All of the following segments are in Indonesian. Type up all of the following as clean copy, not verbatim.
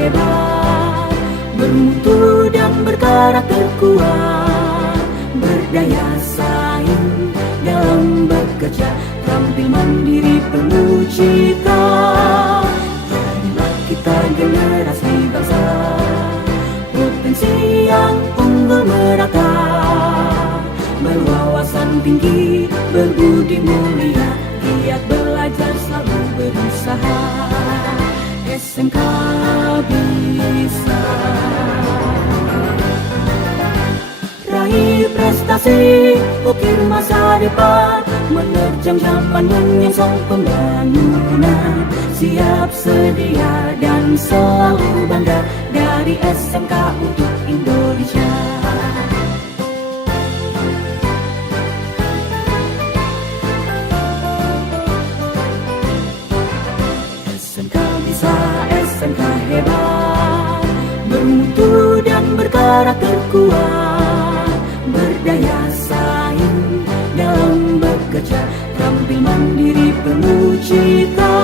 hebat, bermutu dan berkarakter kuat, berdaya saing dalam bekerja, tampil mandiri penuh cita. Jadilah kita generasi bangsa, potensi yang unggul merata, berwawasan tinggi, berbudi mulia, giat belajar, selalu berusaha. SMK bisa raih prestasi, ukir masa depan, menerjang zaman menyongsong pembangunan. Siap, sedia, dan selalu bangga, dari SMK untuk Indonesia. SMK bisa, SMK hebat, bermutu dan berkarakter kuat, berdaya saing dalam bekerja, tampil mandiri penuh cita.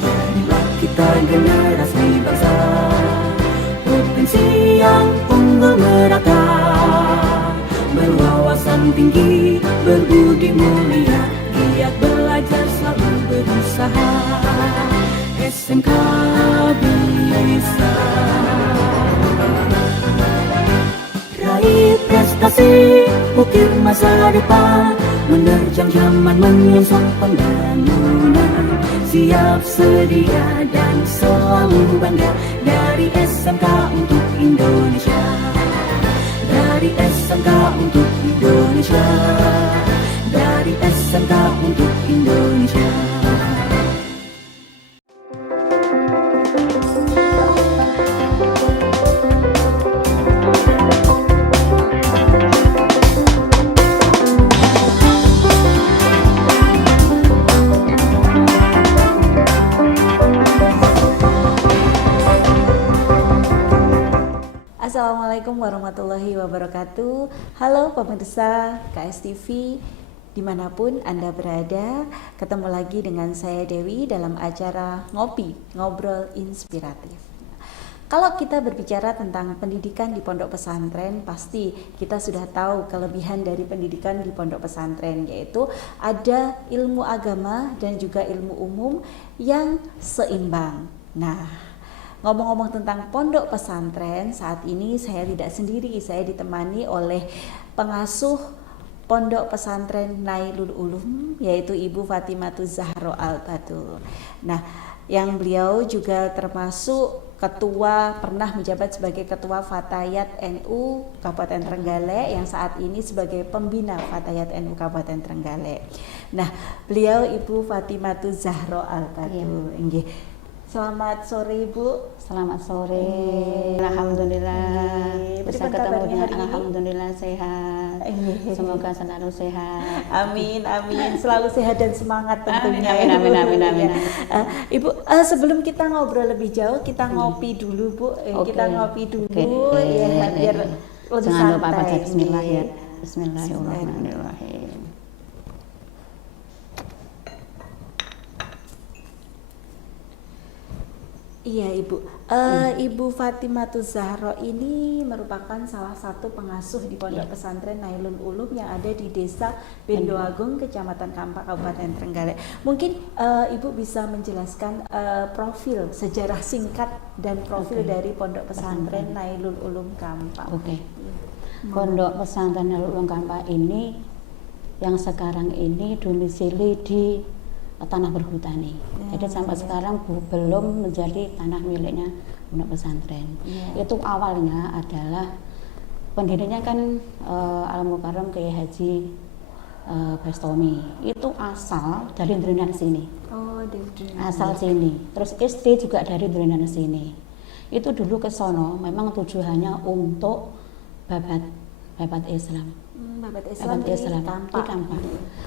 Jadilah kita generasi bangsa, potensi yang unggul merata, berwawasan tinggi, berbudi mulia, giat belajar, selalu berusaha. SMK bisa raih prestasi, ukir masa depan, menerjang zaman menyongsong pembangunan. Siap, sedia, dan selalu bangga, dari SMK untuk Indonesia. Dari SMK untuk Indonesia. Dari SMK untuk Indonesia. Assalamualaikum warahmatullahi wabarakatuh. Halo pemirsa KSTV dimanapun Anda berada, ketemu lagi dengan saya Dewi dalam acara Ngopi, Ngobrol Inspiratif. Kalau kita berbicara tentang pendidikan di pondok pesantren, pasti kita sudah tahu kelebihan dari pendidikan di pondok pesantren, yaitu ada ilmu agama dan juga ilmu umum yang seimbang. Nah, ngomong-ngomong tentang pondok pesantren, saat ini saya tidak sendiri, saya ditemani oleh pengasuh pondok pesantren Nailul Ulum, yaitu Ibu Fatimatuh Zahro Al-Batul. Nah, yang beliau juga termasuk ketua, pernah menjabat sebagai ketua Fatayat NU Kabupaten Trenggalek, yang saat ini sebagai pembina Fatayat NU Kabupaten Trenggalek. Nah, beliau Ibu Fatimatuh Zahro Al-Batul. Iya. Selamat sore Ibu. Selamat sore. Alhamdulillah. Bisa ketemu dengan alhamdulillah sehat. Semoga selalu sehat. Amin, amin. Selalu sehat dan semangat tentunya. Amin, amin, amin, amin. Ibu, sebelum kita ngobrol lebih jauh, kita ngopi dulu Bu. Kita ngopi dulu ya, biar lebih jangan lupa santai. baca bismillah ya. Bismillahirrahmanirrahim. Iya Ibu, Ibu Fatimatuh Zahro ini merupakan salah satu pengasuh di pondok pesantren Nailul Ulum yang ada di Desa Bendoagung, Kecamatan Kampak, Kabupaten Trenggalek. Mungkin Ibu bisa menjelaskan profil, sejarah singkat dan profil dari pondok pesantren Nailul Ulum Kampak. Pondok pesantren Nailul Ulum Kampak ini yang sekarang ini domisili di tanah berhutani. Jadi sampai sekarang belum menjadi tanah miliknya pondok pesantren. Itu awalnya adalah pendirinya kan Al-Mukarram Kiai Haji Bastomi. Itu asal dari Drenan sini. Oh, dari asal sini. Terus istri juga dari Drenan sini. Itu dulu ke sono memang tujuannya untuk babat Islam. Babat di Kampak.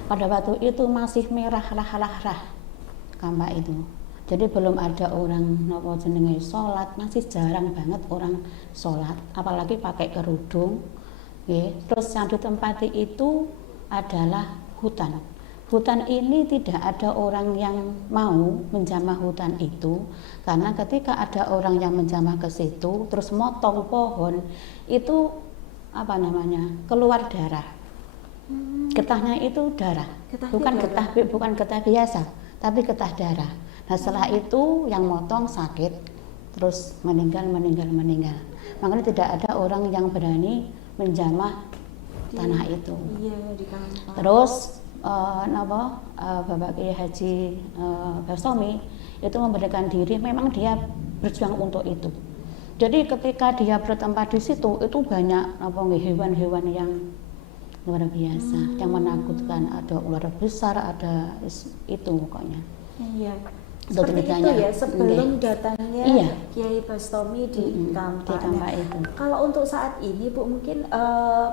Pada waktu itu masih merah rah Kampak itu. Jadi belum ada orang nopo jenenge sholat, masih jarang banget orang sholat, apalagi pakai kerudung. Terus yang ditempati itu adalah hutan hutan ini tidak ada orang yang mau menjamah hutan itu, karena ketika ada orang yang menjamah ke situ terus motong pohon itu apa namanya, keluar darah. Getahnya itu darah, Getahnya bukan darah. bukan getah biasa, tapi getah darah. Nah setelah itu yang motong sakit, terus meninggal. Makanya tidak ada orang yang berani menjamah tanah itu. Iya, di Kampak. Terus Bapak Kiai Haji Bastomi itu memberikan diri, memang dia berjuang untuk itu. Jadi ketika dia bertempat di situ itu banyak hewan-hewan yang luar biasa, yang menakutkan, ada ular besar, ada itu pokoknya. Iya. Itu Seperti itu ceritanya. ya sebelum datangnya Iya. Kiai Bastomi di Kampak. Di Kampak Nah, itu. kalau untuk saat ini Bu, mungkin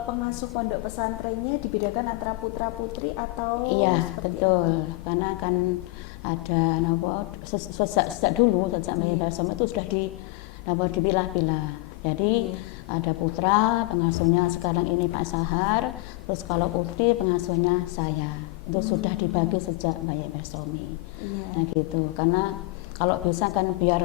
pengasuh pondok pesantrennya dibedakan antara putra putri atau Iya, seperti betul. Karena kan ada sejak dulu sejak Kiai Bastomi itu sudah dipilah-pilah. Jadi ada putra pengasuhnya sekarang ini Pak Sahar, terus kalau putri pengasuhnya saya. Itu sudah dibagi sejak Kiai Bastomi. Iya. Nah gitu. Karena kalau bisa kan biar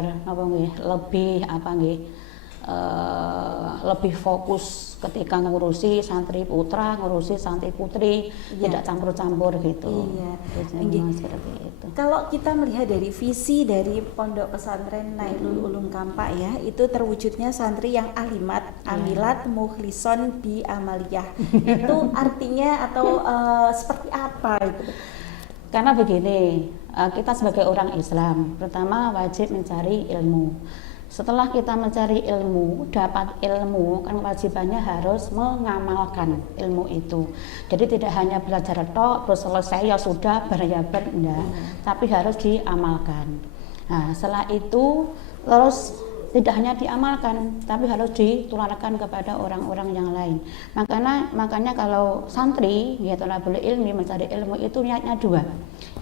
lebih fokus ketika ngurusi santri putra, ngurusi santri putri, Iya. tidak campur-campur gitu. Iya. Jadi Enggih. memang seperti itu. Kalau kita melihat dari visi dari Pondok Pesantren Nailul Ulum Kampak ya, itu terwujudnya santri yang alimat, amilat, mukhlison, bi amaliyah. Itu artinya atau seperti apa itu? Karena begini, kita sebagai orang Islam, pertama wajib mencari ilmu. Setelah kita mencari ilmu, dapat ilmu, kan kewajibannya harus mengamalkan ilmu itu. Jadi tidak hanya belajar tok, terus selesai ya sudah, enggak, tapi harus diamalkan. Nah, setelah itu terus tidak hanya diamalkan, tapi harus ditularkan kepada orang-orang yang lain. Makanya kalau santri, ya thalabul ilmi, mencari ilmu itu niatnya dua.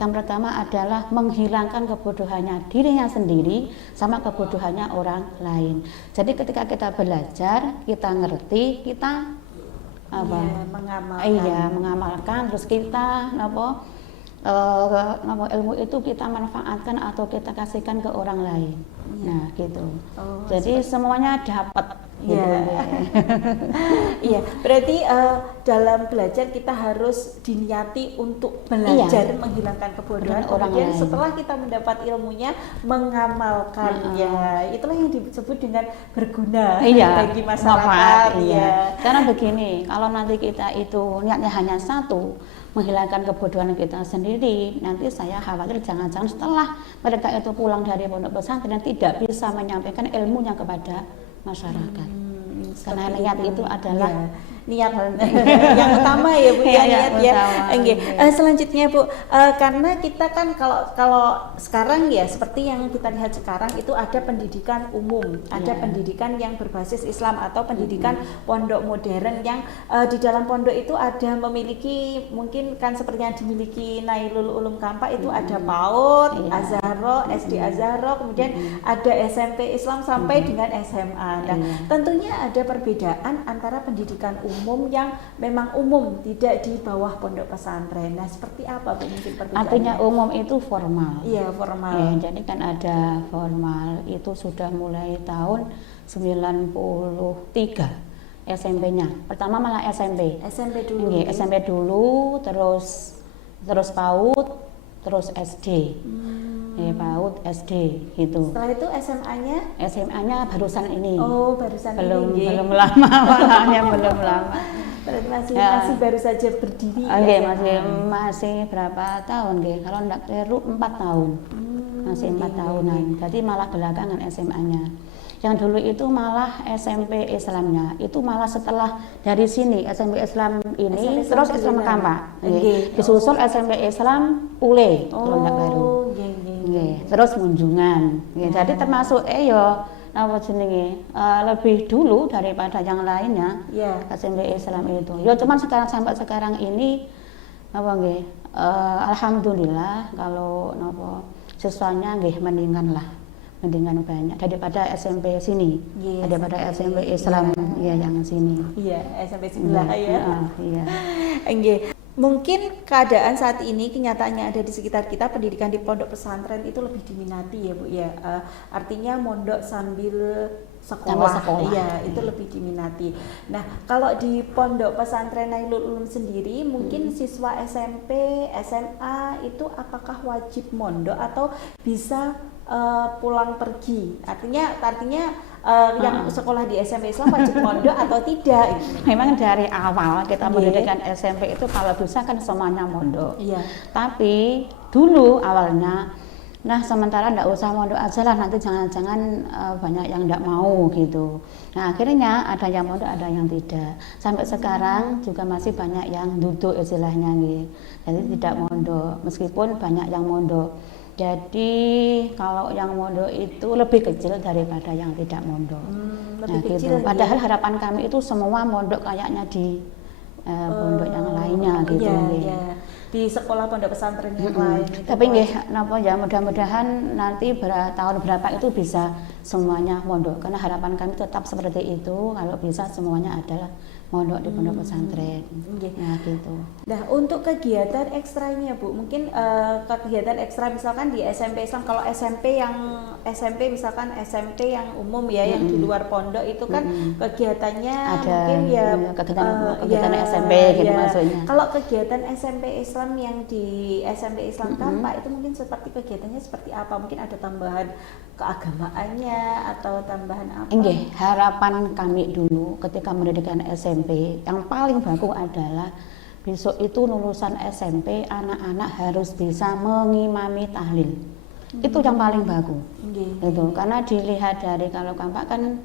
Yang pertama adalah menghilangkan kebodohannya dirinya sendiri sama kebodohannya orang lain. Jadi ketika kita belajar, kita ngerti, kita mengamalkan, terus kita ilmu itu kita manfaatkan atau kita kasihkan ke orang lain. Nah gitu. Jadi semuanya dapat. Gitu. Iya, berarti dalam belajar kita harus diniati untuk belajar menghilangkan kebodohan. Orang Kemudian lain. setelah kita mendapat ilmunya, mengamalkannya. Itulah yang disebut dengan berguna bagi masyarakat. Iya. Karena begini, kalau nanti kita itu niatnya hanya satu, menghilangkan kebodohan kita sendiri, nanti saya khawatir jangan-jangan setelah mereka itu pulang dari pondok pesantren tidak bisa menyampaikan ilmunya kepada masyarakat. Karena niat itu adalah niat yang utama ya Bu, Iya, niat ya. utama. Selanjutnya Bu, karena kita kan kalau sekarang ya seperti yang kita lihat sekarang itu ada pendidikan umum, ada pendidikan yang berbasis Islam atau pendidikan pondok modern yang di dalam pondok itu ada memiliki mungkin kan seperti yang dimiliki Nailul Ulum Kampak itu ada PAUD, Azharo, SD Azharo, kemudian ada SMP Islam sampai dengan SMA. Nah, tentunya ada perbedaan antara pendidikan umum yang memang umum, tidak di bawah pondok pesantren. Nah, seperti apa Bu mungkin perbedaannya? Artinya umum itu formal. Iya, formal. Ya, jadi kan ada formal itu sudah mulai tahun 93 SMP-nya. Pertama malah SMP. SMP dulu. Iya, SMP dulu, terus PAUD, terus SD. PAUD, SD gitu. Setelah itu SMA-nya? SMA-nya barusan ini. Oh, barusan belum ini. belum lama, malahnya belum lama. Berarti masih baru saja berdiri. Oke, SMA. masih berapa tahun nggih? Kalau enggak keliru 4 tahun. Masih 4 tahunan. Jadi malah belakangan SMA-nya. Yang dulu itu malah SMP Islamnya. Itu malah setelah dari sini SMP Islam ini SMP terus Islam Islam Kampak. Nggih. Disusul SMP Islam Pule, kalau enggak baru. Nggih, terus Munjungan. Nggih, jadi termasuk apa jenenge lebih dulu daripada yang lainnya. SMP Islam itu. Ya cuman sampai sekarang ini apa nggih? Alhamdulillah kalau siswanya nggih mendingan banyak daripada SMP sini, daripada SMP Islam ya yang sini. Iya, SMP sebelah ya. Iya. Nggih. mungkin keadaan saat ini, kenyataannya ada di sekitar kita, pendidikan di pondok pesantren itu lebih diminati ya Bu ya. Artinya mondok sambil sekolah, iya itu lebih diminati. Nah kalau di pondok pesantren Nailul Ulum sendiri, mungkin siswa SMP, SMA itu apakah wajib mondok atau bisa pulang pergi? Artinya yang sekolah di SMP Islam wajib mondok atau tidak? Memang dari awal kita mendirikan SMP itu kalau bisa kan semuanya mondok. Iya. Tapi dulu awalnya, nah sementara enggak usah mondok aja lah, nanti jangan-jangan banyak yang enggak mau gitu. Nah akhirnya ada yang mondok, ada yang tidak. Sampai sekarang juga masih banyak yang duduk istilahnya gitu. Jadi tidak mondok, meskipun banyak yang mondok. Jadi kalau yang mondok itu lebih kecil daripada yang tidak mondok. Lebih Nah, kecil, gitu. Padahal harapan kami itu semua mondok kayaknya di pondok yang lainnya gitu. Iya. Di sekolah pondok pesantren yang lain. Tapi nggih napa ya, mudah-mudahan nanti tahun berapa itu bisa semuanya mondok, karena harapan kami tetap seperti itu, kalau bisa semuanya adalah mondok di pondok pesantren. Nah gitu. Nah untuk kegiatan ekstranya Bu, mungkin kegiatan ekstra misalkan di SMP Islam, kalau SMP misalkan SMP yang umum ya, yang di luar pondok itu kan kegiatannya ada, mungkin ya kegiatan SMP gitu maksudnya. Kalau kegiatan SMP Islam yang di SMP Islam Kampak itu mungkin kegiatannya seperti apa? Mungkin ada tambahan keagamaannya atau tambahan apa? Nggih, harapan kami dulu ketika mendirikan SMP yang paling bagus adalah besok itu lulusan SMP anak-anak harus bisa mengimami tahlil. Itu yang paling bagus. Itu karena dilihat dari kalau Kampak kan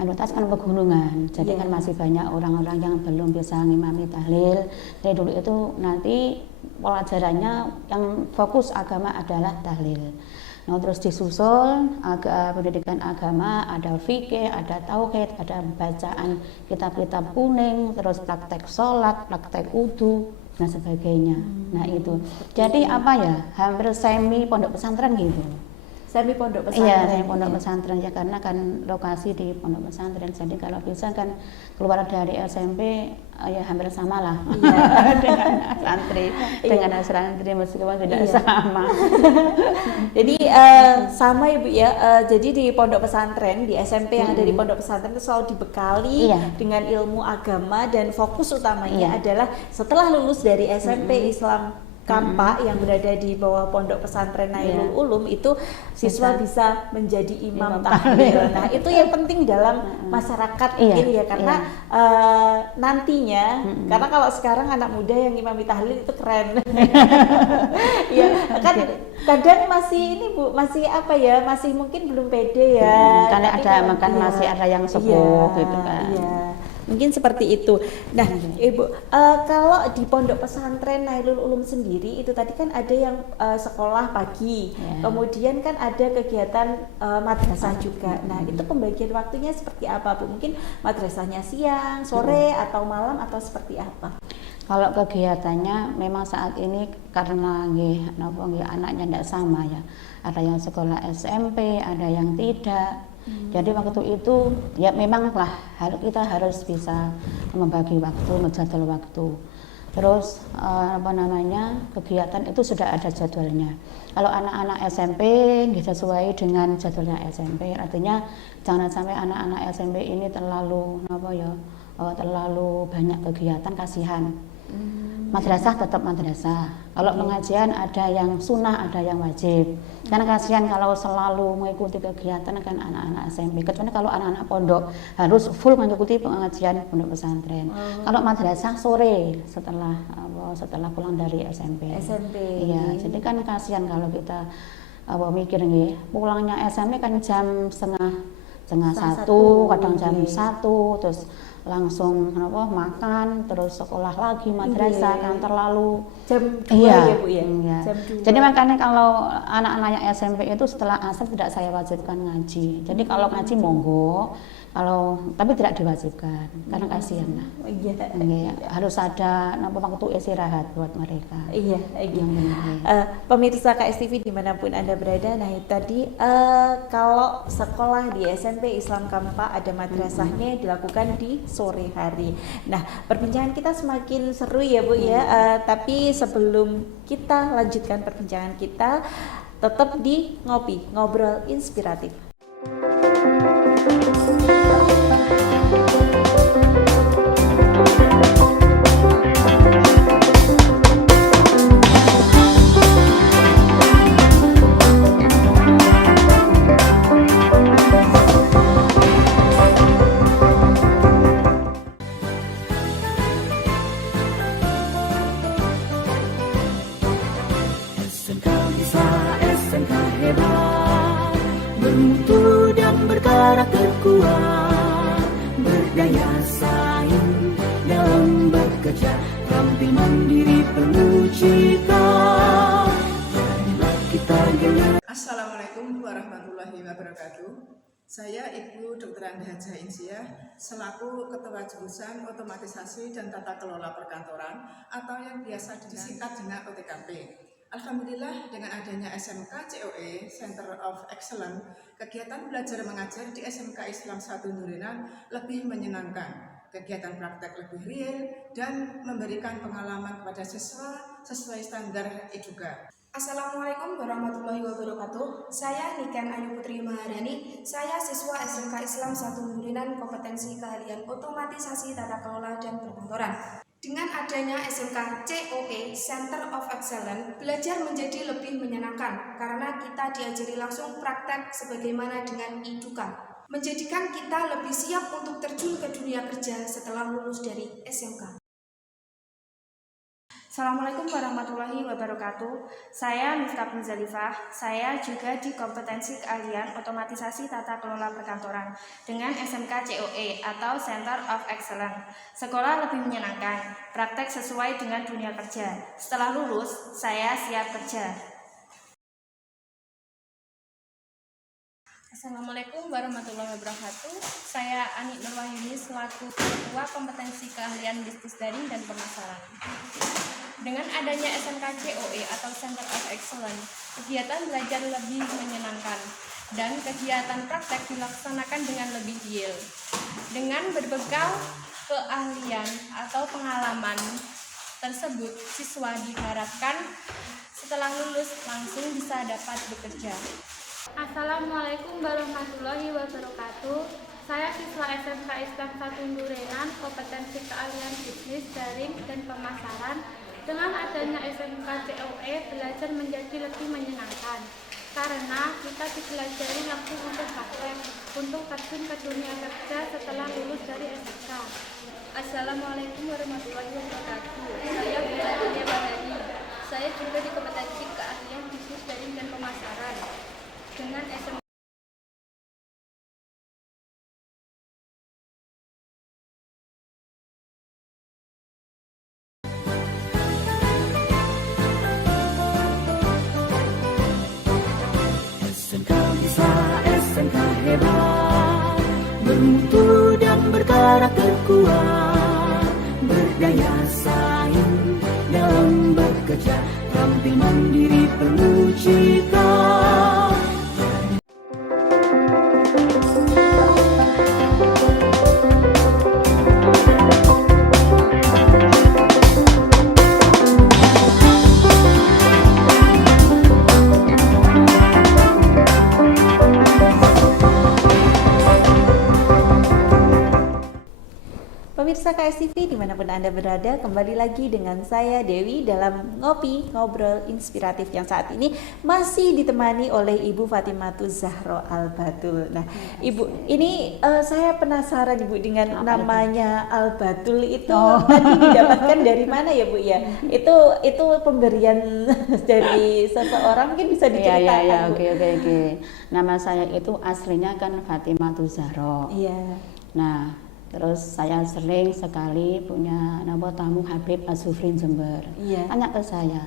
atas kan pegunungan, jadi kan masih banyak orang-orang yang belum bisa mengimami tahlil. Jadi dulu itu nanti pelajarannya yang fokus agama adalah tahlil. Nah, terus disusul pendidikan agama, ada fikih, ada tauhid, ada bacaan kitab-kitab kuning, terus praktek sholat, praktek wudu, dan sebagainya. Nah itu. Jadi apa ya, hampir semi pondok pesantren gitu. Semi pondok pesantren. Iya, semi pondok pesantren ya, karena kan lokasi di pondok pesantren. Jadi kalau bisa kan keluar dari SMP ya hampir sama lah dengan santri, dengan santri meskipun tidak sama. Jadi sama ya Bu ya. Jadi di pondok pesantren, di SMP yang ada di pondok pesantren itu selalu dibekali dengan ilmu agama, dan fokus utamanya adalah setelah lulus dari SMP Islam Kampak yang berada di bawah pondok pesantren Nailul Ulum itu siswa bisa menjadi imam tahlil. Nah itu yang penting dalam masyarakat mungkin ya, karena nantinya, karena kalau sekarang anak muda yang imami tahlil itu keren. Ya kan kadang masih ini Bu, masih apa ya, masih mungkin belum pede ya. Karena ada makan masih ada yang sepuh gitu kan. Iya. Mungkin seperti itu. Nah, Ibu, kalau di pondok pesantren Nailul Ulum sendiri itu tadi kan ada yang sekolah pagi, kemudian kan ada kegiatan madrasah juga. Nah, itu pembagian waktunya seperti apa Bu? Mungkin madrasahnya siang, sore, atau malam, atau seperti apa? Kalau kegiatannya memang saat ini karena anaknya tidak sama ya. Ada yang sekolah SMP, ada yang tidak. Jadi waktu itu ya memanglah kita harus bisa membagi waktu, menjadwal waktu. Terus kegiatan itu sudah ada jadwalnya. Kalau anak-anak SMP disesuai dengan jadwalnya SMP, artinya jangan sampai anak-anak SMP ini terlalu banyak kegiatan, kasihan. Madrasah tetap madrasah. Kalau pengajian ada yang sunnah, ada yang wajib. Karena kasihan kalau selalu mengikuti kegiatan kan anak-anak SMP. Kecuali kalau anak-anak pondok harus full mengikuti pengajian pondok pesantren. Kalau madrasah sore setelah pulang dari SMP. Iya, jadi kan kasihan kalau kita mikir nih, pulangnya SMP kan jam setengah satu, kadang jam 1, terus langsung makan, terus sekolah lagi, madrasah kan terlalu jam 2 ya Bu ya. Jam 2. Jadi makanya kalau anak-anak SMP itu setelah asar tidak saya wajibkan ngaji. Jadi kalau ngaji monggo, Tapi tidak diwajibkan karena kasihan lah. Iya. Harus ada waktu istirahat buat mereka. Iya. Pemirsa KSTV dimanapun Anda berada, nah tadi kalau sekolah di SMP Islam Kampa ada madrasahnya dilakukan di sore hari. Nah, perbincangan kita semakin seru ya Bu ya. Tapi sebelum kita lanjutkan perbincangan kita, tetap di Ngopi, Ngobrol Inspiratif. SMK bisa, SMK hebat, bermutu dan berkarakter kuat, berdaya saing dalam bekerja, tampil mandiri penuh cita. Marilah kita gelar. Assalamualaikum warahmatullahi wabarakatuh. Saya Ibu Dr. Andi Haja Insiah selaku Ketua Jurusan Otomatisasi dan Tata Kelola Perkantoran atau yang biasa disingkat dengan OTKP. Alhamdulillah dengan adanya SMK COE Center of Excellence, kegiatan belajar mengajar di SMK Islam 1 Nurinan lebih menyenangkan. Kegiatan praktek lebih real dan memberikan pengalaman kepada siswa sesuai standar Eduka. Assalamualaikum warahmatullahi wabarakatuh. Saya Niken Ayu Putri Maharani. Saya siswa SMK Islam 1 Nurinan kompetensi keahlian otomatisasi tata kelola dan perkantoran. Dengan adanya SMK COE Center of Excellence, belajar menjadi lebih menyenangkan karena kita diajari langsung praktek sebagaimana dengan Eduka, menjadikan kita lebih siap untuk terjun ke dunia kerja setelah lulus dari SMK. Assalamualaikum warahmatullahi wabarakatuh. Saya Miftah Muzalifah. Saya juga di kompetensi keahlian otomatisasi tata kelola perkantoran dengan SMK COE atau Center of Excellence. Sekolah lebih menyenangkan, praktek sesuai dengan dunia kerja. Setelah lulus, saya siap kerja. Assalamualaikum warahmatullahi wabarakatuh. Saya Ani Nurwahyuni selaku Ketua Kompetensi Keahlian Bisnis Daring dan Pemasaran. Dengan adanya SMK COE atau Center of Excellence, kegiatan belajar lebih menyenangkan dan kegiatan praktek dilaksanakan dengan lebih real. Dengan berbekal keahlian atau pengalaman tersebut, siswa diharapkan setelah lulus langsung bisa dapat bekerja. Assalamualaikum warahmatullahi wabarakatuh. Saya siswa SMK Islam 1 Nurinan, kompetensi keahlian bisnis, daring, dan pemasaran. Dengan adanya SMK COE, belajar menjadi lebih menyenangkan karena kita dipelajari langsung untuk praktek, untuk terjun ke dunia kerja setelah lulus dari SMK. Assalamualaikum warahmatullahi wabarakatuh. Saya Bunda Badani. Saya juga di kompetensi keahlian bisnis, daring, dan pemasaran. Dengan SMK SMK bisa, SMK hebat, bermutu dan berkarakter kuat, berdaya saing dalam bekerja, tampil mandiri penuh cita. Pemirsa KSTV dimanapun Anda berada, kembali lagi dengan saya Dewi dalam Ngopi Ngobrol Inspiratif yang saat ini masih ditemani oleh Ibu Fatimatuz Zahro Al-Batul. Nah, Ibu, ini saya penasaran Ibu dengan namanya Al-Batul itu tadi didapatkan dari mana ya Bu ya? Itu pemberian dari seseorang, mungkin bisa diceritakan Bu? Oke. Nama saya itu aslinya kan Fatimatuz Zahro. Iya. Nah, terus saya sering sekali punya tamu Habib Azufrin Jember. Iya. Tanya ke saya,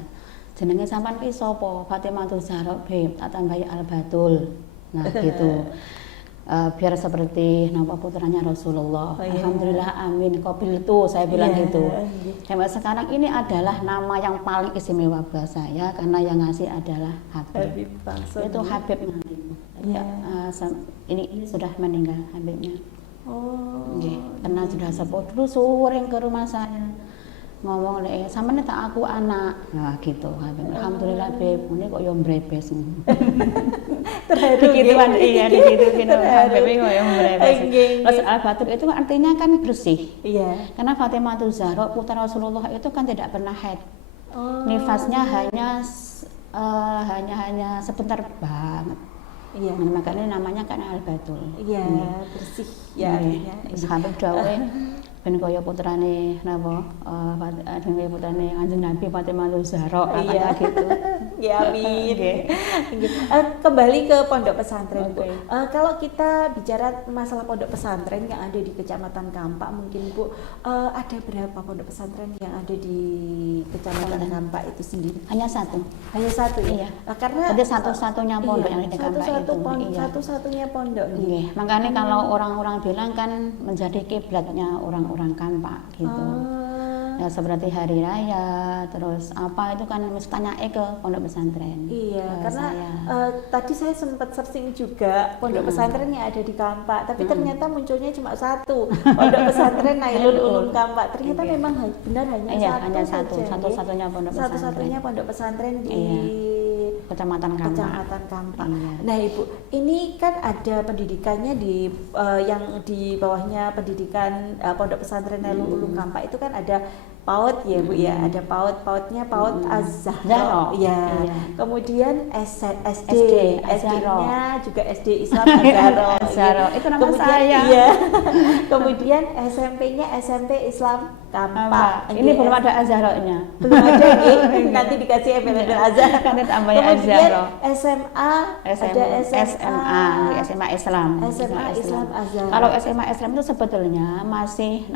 jenenge sampean ki sapa? Fatimatuz Zahro, Beb, tak tambahi Al-Batul. Nah, gitu. biar seperti nama putranya Rasulullah. Alhamdulillah, amin, qabil itu saya bilang gitu. Sampai sekarang ini adalah nama yang paling istimewa buat saya karena yang ngasih adalah Habib. Itu Habib ini sudah meninggal Habibnya. Karena sudah sepuh dulu sering ke rumah saya ngomong sampeyan tak aku anak. Nah gitu. Alhamdulillah Beb, ini kok yo mbrebes. Terharu Digituan iya digituin Habib kok yo mbrebes. Terus Al-Batul itu artinya kan bersih. Iya. Karena Fatimatul Zahra putra Rasulullah itu kan tidak pernah haid. Nifasnya hanya sebentar banget. Iya. Makanya namanya kan Al-Batul. Iya, bersih ya artinya. Habib dawuh ben kaya putrane napa dengan putrane Kanjeng Nabi Fatimatul Zahra katanya gitu. Ya amin. Kembali ke pondok pesantren Bu. Kalau kita bicara masalah pondok pesantren yang ada di Kecamatan Kampak mungkin Bu, ada berapa pondok pesantren yang ada di Kecamatan Kampak itu sendiri? Hanya satu. Hanya satu ya? Iya. Karena jadi satu-satunya pondok yang ada di Kampak itu. Satu-satunya pondok. Iya. Makanya kalau orang-orang bilang kan menjadi kiblatnya orang Kampak gitu. Ya seperti hari raya terus apa itu kan mesti tanya ke pondok pesantren. Iya, karena tadi saya sempat searching juga pondok pesantren yang ada di Kampak, tapi ternyata munculnya cuma satu, pondok pesantren Nailul Ulum Kampak. Ternyata memang benar hanya satu-satunya pondok pesantren. Satu-satunya pondok pesantren di Kecamatan Kampak. Iya. Nah Ibu, ini kan ada pendidikannya di yang di bawahnya pendidikan pondok pesantren Nailul Ulum Kampak itu kan ada PAUD ya Bu ya, ada PAUD-nya PAUD Az-Zahra. Ya. Kemudian SD-nya juga SD Islam Az-Zahra. Itu nama saya. Iya. Kemudian SMP-nya SMP Islam Kampak. Ini belum ada Az-Zahra-nya. Belum ada nih. Nanti dikasih embel-embel Az-Zahra. Nanti tambah Az-Zahra. SMA, ada SMA Islam. SMA Islam Az-Zahra. Kalau SMA Islam itu sebetulnya masih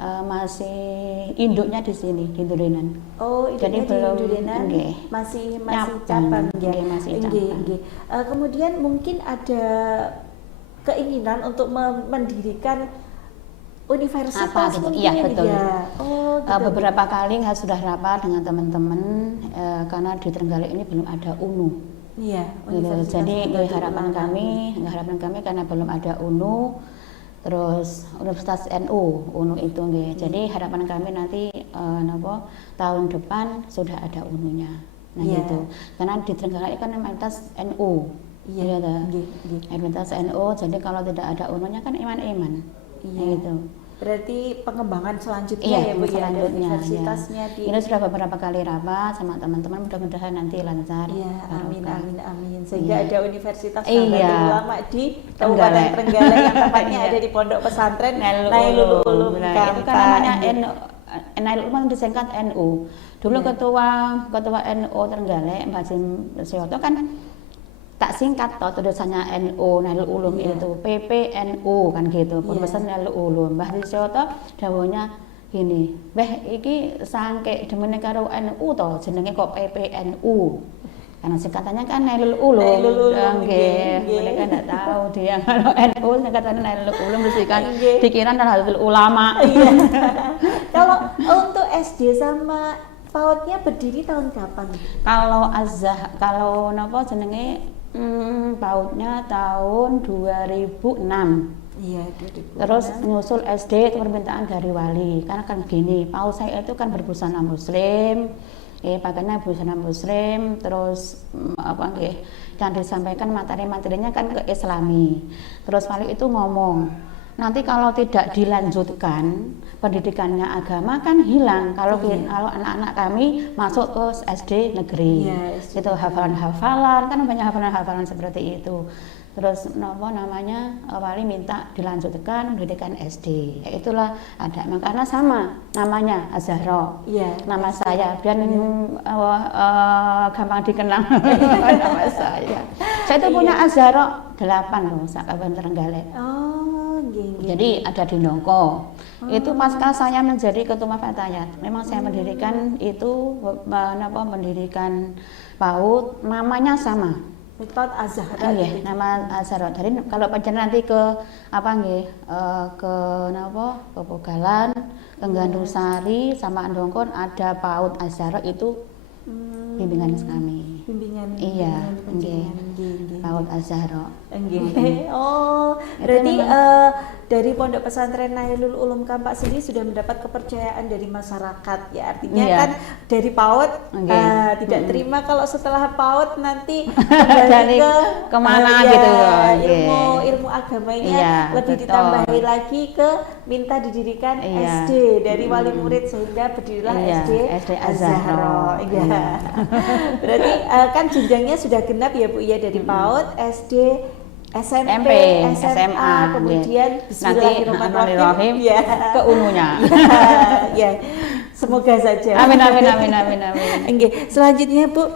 masih induknya di sini di Durenan. Oh, jadi belum di Durenan masih cabang ya. Masih cabang. Kemudian mungkin ada keinginan untuk mendirikan universitas gitu? mungkin Iya, betul. Ya. Oh, gitu. Beberapa kali sudah rapat dengan teman-teman karena di Trenggalek ini belum ada UNU. Iya. Gitu. Jadi harapan kami karena belum ada UNU. Terus Universitas UNU itu nggih. Jadi harapan kami nanti tahun depan sudah ada UNU-nya. Nah gitu. Karena di Trenggalek kan mayoritas NU. Iya mayoritas NU. Jadi kalau tidak ada UNU-nya kan iman-iman. Iya gitu. Berarti pengembangan selanjutnya ya Bu ya, universitasnya Ini sudah beberapa kali rapat sama teman-teman, mudah-mudahan nanti lancar. Iya, amin. Sehingga ada universitas ulama di Kabupaten Trenggalek yang tepatnya ada di Pondok Pesantren Nailul Ulum Kampak. Itu kan namanya Nailul Ulum disingkat NU. Dulu ketua NU Trenggalek Mbak Jim Sioto kan tak singkat tulisannya NU Nailul Ulum itu PPNU kan gitu. Pesan Nailul Ulum. Mbah Sioto dawuhnya gini, "Mbah iki sangke demene karo NU to, jenenge kok PPNU." Karena singkatannya kan Nailul Ulum. Nggih. Mereka enggak tahu dia kalau NU singkatannya Nailul Ulum dikira Nahdlatul Ulama. Kalau untuk SD sama PAUD-nya berdiri tahun kapan? Kalau napa jenenge PAUD-nya tahun 2006. Iya, 2006. Terus nyusul SD itu permintaan dari wali. Karena kan gini, PAUD saya itu kan berbusana muslim. Pakainya busana muslim, terus yang disampaikan materi-materinya kan ke Islami. Terus wali itu ngomong, nanti kalau tidak dilanjutkan pendidikannya agama kan hilang kalau anak-anak kami masuk ke SD negeri. Itu hafalan-hafalan kan banyak hafalan-hafalan seperti itu. Terus wali minta dilanjutkan pendidikan SD. Itulah ada karena sama namanya Az-Zahra. Nama saya biar gampang dikenal nama saya. Saya itu punya Az-Zahra 8 loh sak Kabupaten Trenggalek. Jadi ada di Nongko. Itu pasca saya menjadi ketua Fatayat. Memang saya mendirikan itu mendirikan PAUD, namanya sama. PAUD Az-Zahra. Nggih, nama Az-Zahra. Jadi kalau panjenengan nanti ke apa nggih ke napa? Ke Pogalan, ke Gandusari sama Andongkon ada PAUD Az-Zahra itu bimbingan kami. Bimbingan. Iya, nggih. Nggih. PAUD Az-Zahra. Nggih. Oh, berarti dari Pondok Pesantren Nailul Ulum Kampak sendiri sudah mendapat kepercayaan dari masyarakat ya, artinya Iya. kan dari PAUD Nggih. tidak terima kalau setelah PAUD nanti Dari kembali ke kemana ya, gitu loh, nggih. ilmu agamanya Iya, lebih betul. ditambahi lagi ke minta didirikan Iya. SD dari wali murid sehingga berdirilah Iya, SD SD Az-Zahra. Iya. Iya. Berarti kan jenjangnya sudah genap ya Bu ya, dari PAUD, SD, SMP, SMA, kemudian Bismillahirrahmanirrahim ya. Ke Ununya. ya, semoga saja. Amin amin amin amin amin. Oke, selanjutnya Bu,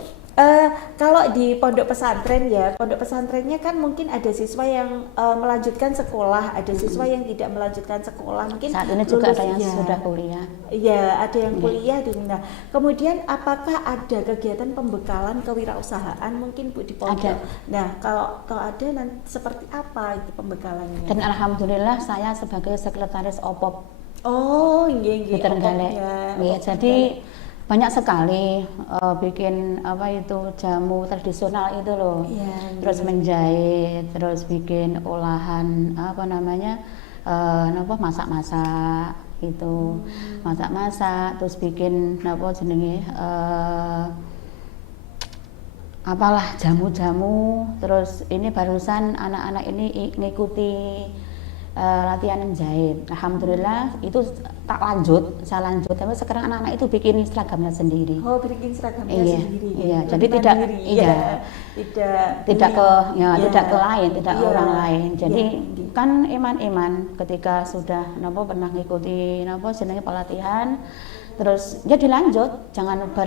kalau di pondok pesantren ya, pondok pesantrennya kan mungkin ada siswa yang melanjutkan sekolah, ada siswa yang tidak melanjutkan sekolah, mungkin Saat ini juga ada yang ya. sudah kuliah. Iya, ada yang kuliah di Nah, kemudian apakah ada kegiatan pembekalan kewirausahaan mungkin Bu di pondok? Ada. Nah, kalau ada nanti seperti apa itu pembekalannya? Dan alhamdulillah saya sebagai sekretaris OPOP Oh, nggih di Trenggalek. Ya, jadi banyak sekali bikin apa itu jamu tradisional itu loh. Iya, Terus menjahit, terus bikin olahan apa namanya? Masak-masak gitu. Masak-masak, terus bikin apa jenenge apalah jamu-jamu. Terus ini barusan anak-anak ini ngikuti latihan menjahit. Alhamdulillah itu saya lanjut. Tapi sekarang anak-anak itu bikin seragamnya sendiri. Oh, bikin seragamnya Iya, sendiri. iya. Lebih Jadi tidak, mandiri, iya, tidak ke, ya, Iya. tidak ke lain, tidak Iya. orang lain. Jadi Iya. kan iman-iman ketika sudah pernah ngikuti jenenge pelatihan, terus ya dilanjut, jangan bar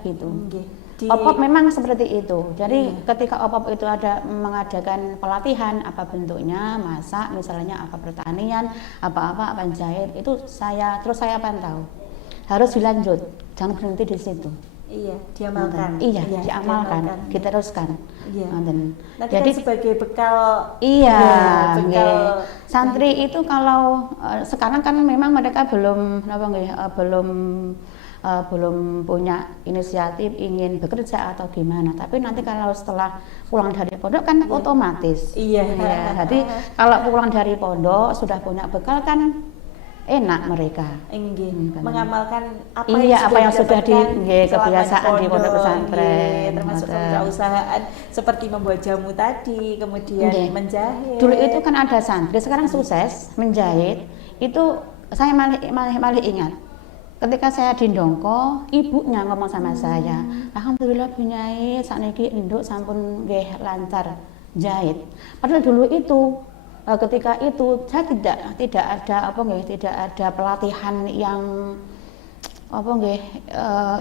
gitu. Nggih. OPOP memang seperti itu. Jadi ketika OPOP itu ada mengadakan pelatihan apa bentuknya, masak misalnya, apa pertanian, apa jahit, itu saya pantau. Harus dilanjut, jangan berhenti di situ. Iya, diamalkan. Iya, diamalkan, diteruskan. Iya. Nanti Jadi sebagai bekal. iya, bekal nggih. Santri itu kalau sekarang kan memang mereka belum belum punya inisiatif ingin bekerja atau gimana, tapi nanti kalau setelah pulang dari pondok kan otomatis. Iya. Ya, jadi kalau pulang dari pondok sudah punya bekal kan enak mereka. Mengamalkan apa yang sudah didapatkan selama kebiasaan di pondok pesantren, termasuk kewirausahaan seperti membuat jamu tadi, kemudian menjahit. Dulu itu kan ada santri, sekarang sukses menjahit. Itu saya malah ingat. Ketika saya di Ndongko, ibunya ngomong sama saya, alhamdulillah Bu Nyai, sakniki induk sampun nggih lancar jahit. Padahal dulu itu ketika itu saya tidak ada pelatihan yang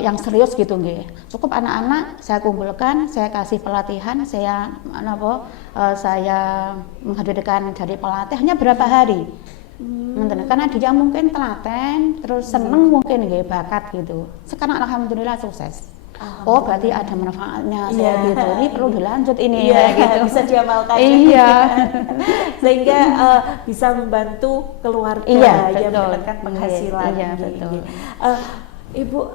yang serius gitu nggih. Cukup anak-anak saya kumpulkan, saya kasih pelatihan, saya menghadirkan dari pelatih hanya berapa hari. Karena dia mungkin telaten, terus seneng mungkin bakat gitu. Sekarang alhamdulillah sukses. Oh berarti ada manfaatnya saya gitu. Ini perlu dilanjut ini gitu. Bisa diamalkan. Iya. Sehingga bisa membantu keluarga yang mendapatkan penghasilan. Iya, betul. Ibu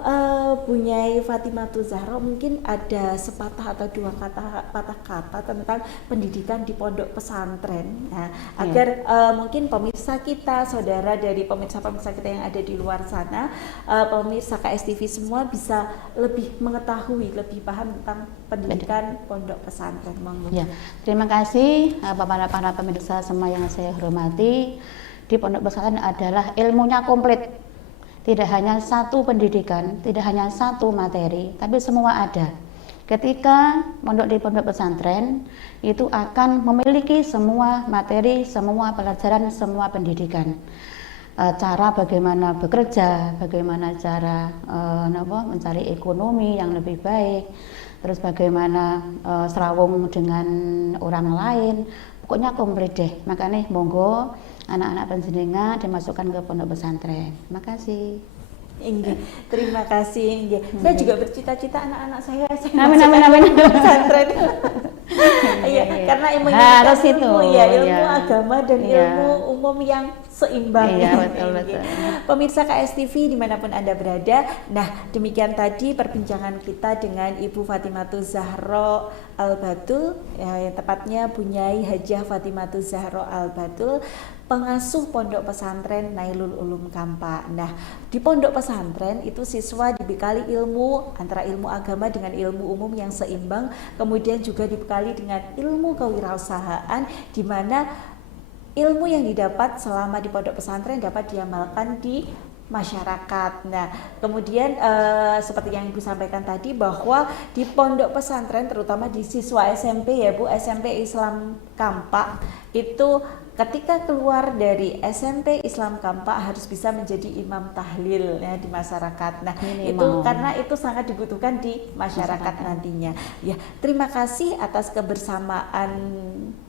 Bu Nyai Fatimatu Zahra, mungkin ada sepatah atau dua patah kata tentang pendidikan di pondok pesantren, agar mungkin pemirsa kita, saudara dari pemirsa-pemirsa kita yang ada di luar sana, pemirsa KSTV semua bisa lebih mengetahui, lebih paham tentang pendidikan pondok pesantren. Ya, terima kasih para pemirsa semua yang saya hormati. Di pondok pesantren adalah ilmunya komplit. Tidak hanya satu pendidikan, tidak hanya satu materi, tapi semua ada. Ketika di pondok pesantren itu akan memiliki semua materi, semua pelajaran, semua pendidikan. Cara bagaimana bekerja, bagaimana cara mencari ekonomi yang lebih baik, terus bagaimana serawung dengan orang lain, pokoknya komplit deh. Makanya monggo anak-anak panjenengan dimasukkan ke pondok pesantren. Terima kasih. Inggih, terima kasih Inggih. Saya juga bercita-cita anak-anak saya Amin, amin, amin. pesantren. Iya, karena Harus itu, ilmu iya. agama dan Iya. ilmu umum yang seimbang. Iya, betul, betul. Pemirsa KSTV dimanapun Anda berada, nah demikian tadi perbincangan kita dengan Ibu Fatimatuz Zahro Al-Batul, ya, yang tepatnya Bunyai Hajah Fatimatuz Zahro Al-Batul, pengasuh pondok pesantren Nailul Ulum Kampa. Nah, di pondok pesantren itu siswa dibekali ilmu antara ilmu agama dengan ilmu umum yang seimbang, kemudian juga dibekali dengan ilmu kewirausahaan, di mana ilmu yang didapat selama di pondok pesantren dapat diamalkan di masyarakat. Nah, kemudian seperti yang Ibu sampaikan tadi bahwa di pondok pesantren terutama di siswa SMP ya Bu, SMP Islam Kampa itu ketika keluar dari SMP Islam Kampa harus bisa menjadi imam tahlil ya di masyarakat. Nah, itu karena itu sangat dibutuhkan di masyarakat nantinya. Ya, terima kasih atas kebersamaan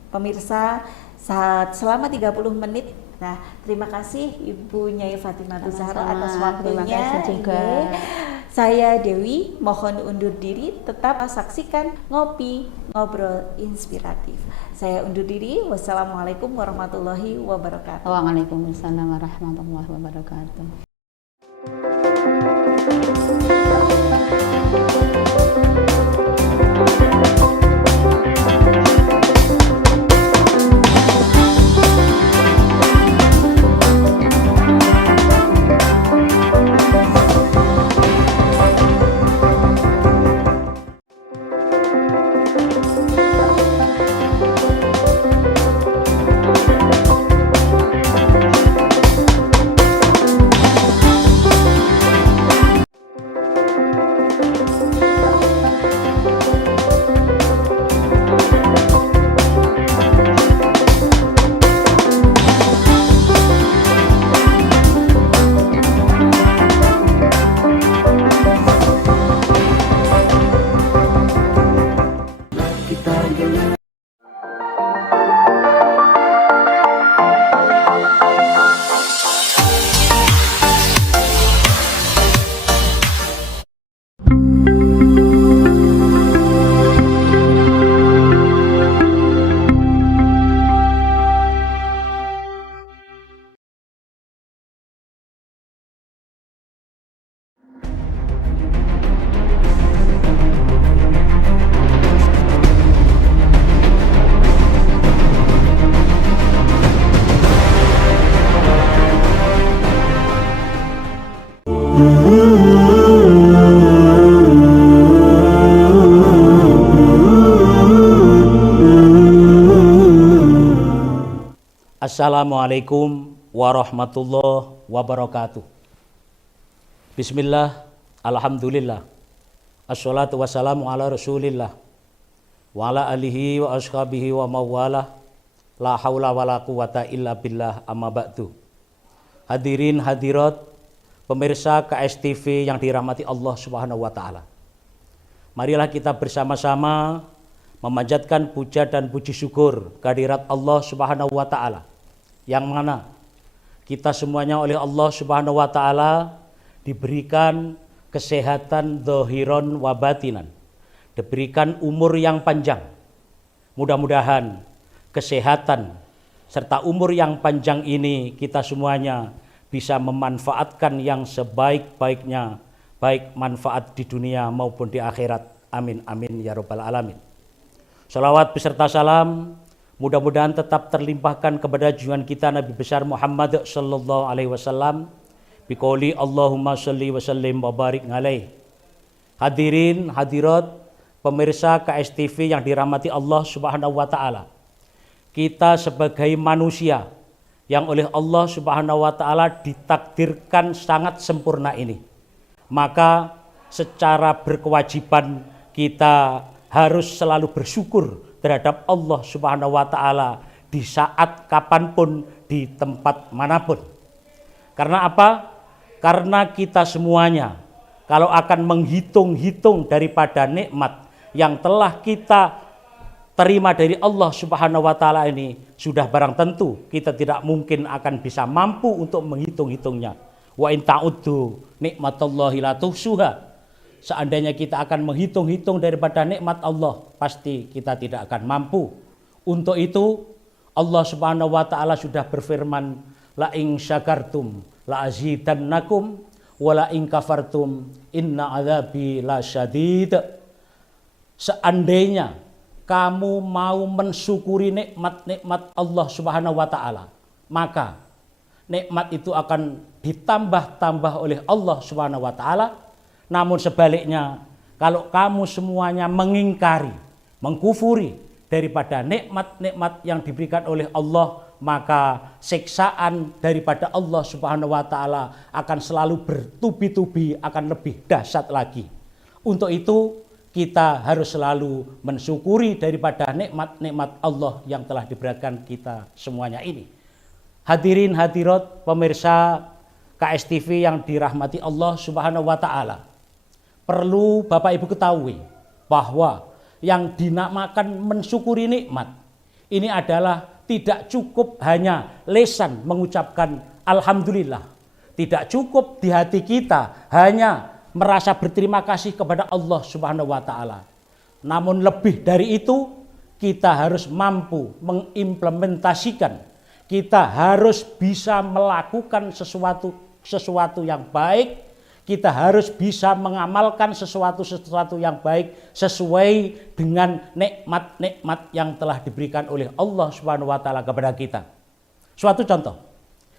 pemirsa selama 30 menit. Nah, terima kasih Ibu Nyai Fatimatuz Zahro atas Terima waktunya. kasih juga. Saya Dewi, mohon undur diri, tetap saksikan Ngopi Ngobrol Inspiratif. Saya undur diri, wassalamualaikum warahmatullahi wabarakatuh. Waalaikumsalam warahmatullahi wabarakatuh. Assalamualaikum warahmatullahi wabarakatuh. Bismillah, alhamdulillah, assalatu wassalamu ala rasulillah wa ala alihi wa ashabihi wa mawalah, la hawla wa la quwata illa billah, amma ba'du. Hadirin hadirat pemirsa KSTV yang dirahmati Allah Subhanahu wa taala. Marilah kita bersama-sama memanjatkan puja dan puji syukur kehadirat Allah Subhanahu wa taala, yang mana kita semuanya oleh Allah Subhanahu wa taala diberikan kesehatan zahiran wa batinan, diberikan umur yang panjang. Mudah-mudahan kesehatan serta umur yang panjang ini kita semuanya bisa memanfaatkan yang sebaik-baiknya, baik manfaat di dunia maupun di akhirat. Amin amin ya rabbal alamin. Salawat beserta salam mudah-mudahan tetap terlimpahkan kepada junjungan kita Nabi besar Muhammad sallallahu alaihi wasallam biqouli Allahumma sholli wa sallim wa barik alaih. Hadirin hadirat pemirsa KSTV yang dirahmati Allah Subhanahu wa taala. Kita sebagai manusia yang oleh Allah Subhanahu wa taala ditakdirkan sangat sempurna ini, maka secara berkewajiban kita harus selalu bersyukur terhadap Allah Subhanahu wa taala di saat kapanpun, di tempat manapun. Karena apa? Karena kita semuanya kalau akan menghitung-hitung daripada nikmat yang telah kita terima dari Allah Subhanahu wa taala ini, sudah barang tentu kita tidak mungkin akan bisa mampu untuk menghitung-hitungnya. Wa in ta'uddu nikmatallahi la tuhsuha. Seandainya kita akan menghitung-hitung daripada nikmat Allah, pasti kita tidak akan mampu. Untuk itu Allah Subhanahu wa taala sudah berfirman, la in syakartum la azidannakum wa la in kafartum inna adzabi lasyadid. Seandainya kamu mau mensyukuri nikmat-nikmat Allah Subhanahu wa taala, maka nikmat itu akan ditambah-tambah oleh Allah Subhanahu wa taala. Namun sebaliknya, kalau kamu semuanya mengingkari, mengkufuri daripada nikmat-nikmat yang diberikan oleh Allah, maka siksaan daripada Allah Subhanahu wa taala akan selalu bertubi-tubi, akan lebih dahsyat lagi. Untuk itu kita harus selalu mensyukuri daripada nikmat-nikmat Allah yang telah diberikan kita semuanya ini. Hadirin hadirat pemirsa KSTV yang dirahmati Allah Subhanahu wa taala. Perlu Bapak Ibu ketahui bahwa yang dinamakan mensyukuri nikmat ini adalah tidak cukup hanya lisan mengucapkan alhamdulillah. Tidak cukup di hati kita hanya merasa berterima kasih kepada Allah Subhanahu wa taala. Namun lebih dari itu, kita harus mampu mengimplementasikan. Kita harus bisa melakukan sesuatu yang baik. Kita harus bisa mengamalkan sesuatu yang baik sesuai dengan nikmat-nikmat yang telah diberikan oleh Allah Subhanahu wa taala kepada kita. Suatu contoh,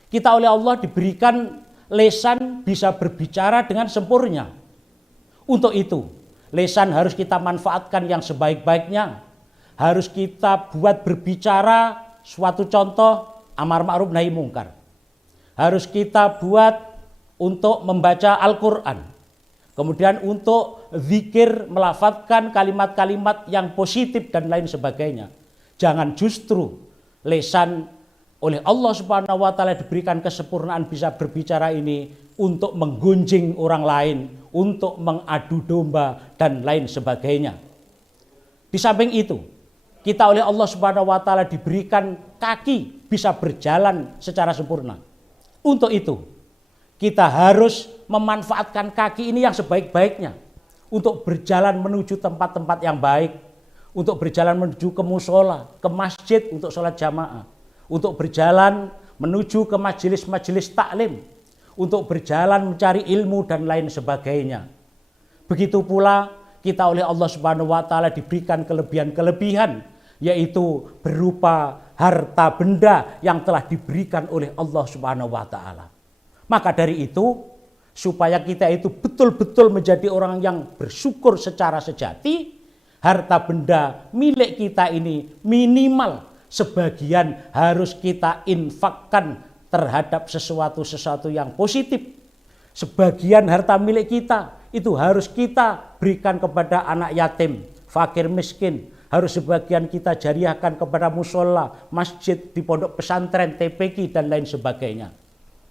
kita oleh Allah diberikan lisan bisa berbicara dengan sempurna. Untuk itu, lisan harus kita manfaatkan yang sebaik-baiknya. Harus kita buat berbicara suatu contoh amar ma'ruf nahi mungkar. Harus kita buat untuk membaca Al-Quran, kemudian untuk zikir, melafadzkan kalimat-kalimat yang positif dan lain sebagainya. Jangan justru lisan oleh Allah Subhanahu wa taala diberikan kesempurnaan bisa berbicara ini untuk menggunjing orang lain, untuk mengadu domba dan lain sebagainya. Di samping itu, kita oleh Allah Subhanahu wa taala diberikan kaki bisa berjalan secara sempurna. Untuk itu, kita harus memanfaatkan kaki ini yang sebaik-baiknya untuk berjalan menuju tempat-tempat yang baik, untuk berjalan menuju ke musola, ke masjid untuk sholat jamaah, untuk berjalan menuju ke majelis-majelis taklim, untuk berjalan mencari ilmu dan lain sebagainya. Begitu pula kita oleh Allah Subhanahu wa taala diberikan kelebihan-kelebihan, yaitu berupa harta benda yang telah diberikan oleh Allah Subhanahu wa taala. Maka dari itu, supaya kita itu betul-betul menjadi orang yang bersyukur secara sejati, harta benda milik kita ini minimal sebagian harus kita infakkan terhadap sesuatu yang positif. Sebagian harta milik kita itu harus kita berikan kepada anak yatim, fakir miskin. Harus sebagian kita jariahkan kepada musola, masjid, di pondok pesantren, TPQ dan lain sebagainya.